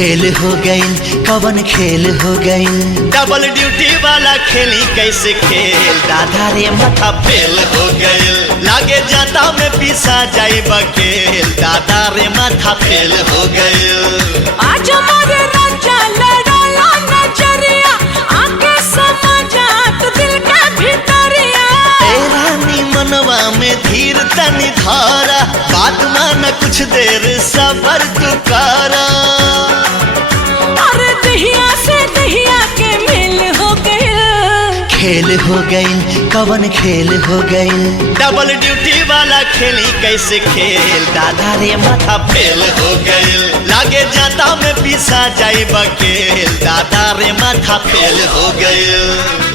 खेल हो गईल, कवन खेल हो गईल। डबल ड्यूटी वाला खेली कैसे खेल, दादा रे माथा फेल हो गईल। लागे जाता में पीसा जाई बकेल, दादा रे माथा फेल हो गईल। आज हमारे राजा लड़ाला नजरिया, आके समा जा तू दिल के भीतरिया। ए रानी मनवा में धीर तनी धारा, बात माना कुछ देर सबर तू करा। अरे दहिया से दहिया के मेल हो गईल। खेल हो गईल, कवन खेल हो गईल। डबल ड्यूटी वाला खेली कैसे खेल, दादा रे माथा फेल हो गईल। लागे जाता में पीसा जाई बकेल, दादा रे माथा फेल हो गईल।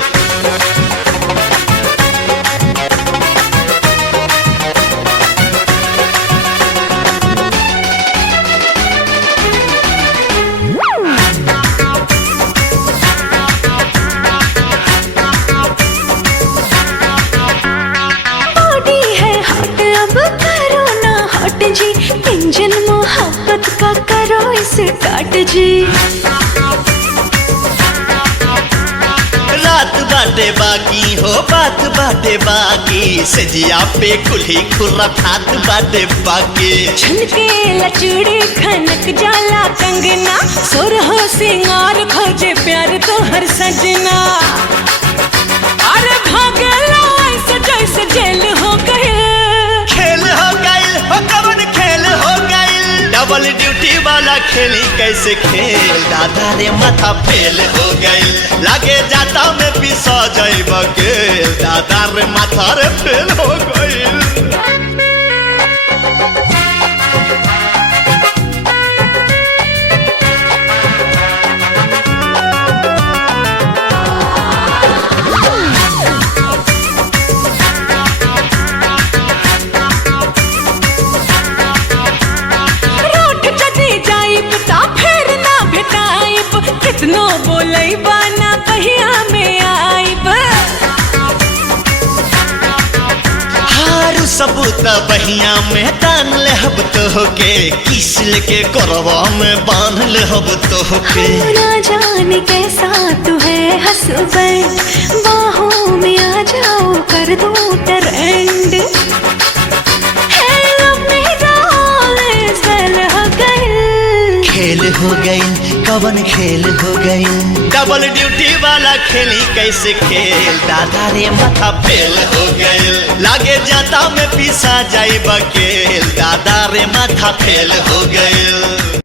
इंजन मोहब्बत का करो इसे काट जी। रात बाटे बाकी हो, बात बाटे बाकी, सजिया पे कुल्ही खुर्रा ठात बाटे बाकी। छनके लचड़ी खनक जाला कंगना, सुरह सिंगार खोजे प्यार तो हर सजना। अरे भागला ऐसे जैसे जेल हो गए। खेल हो गईल हो, कवन खेल हो गईल। डबल ड्यूटी वाला खेली कैसे खेल, दादा रे माथा फेल हो गईल। लागे जाता में पिसा जाई बकेल, दादा रे माथा रे फेल हो गईल। कितनो बोलई बाना पहिया में आईब। हारू सबूत बहिया में तान ले हब तो होके, किस लेके करवा में बांध ले हब तो होके। ना जाने कैसा तू है हसबैंड, बाहों में आ जाओ कर दो ट्रेंड। खेल हो गईल, कवन खेल हो गईल। डबल ड्यूटी वाला खेली कैसे खेल, दादा रे माथा फेल हो गईल। लागे जाता में पीसा जाई बकेल, दादा रे माथा फेल हो गईल।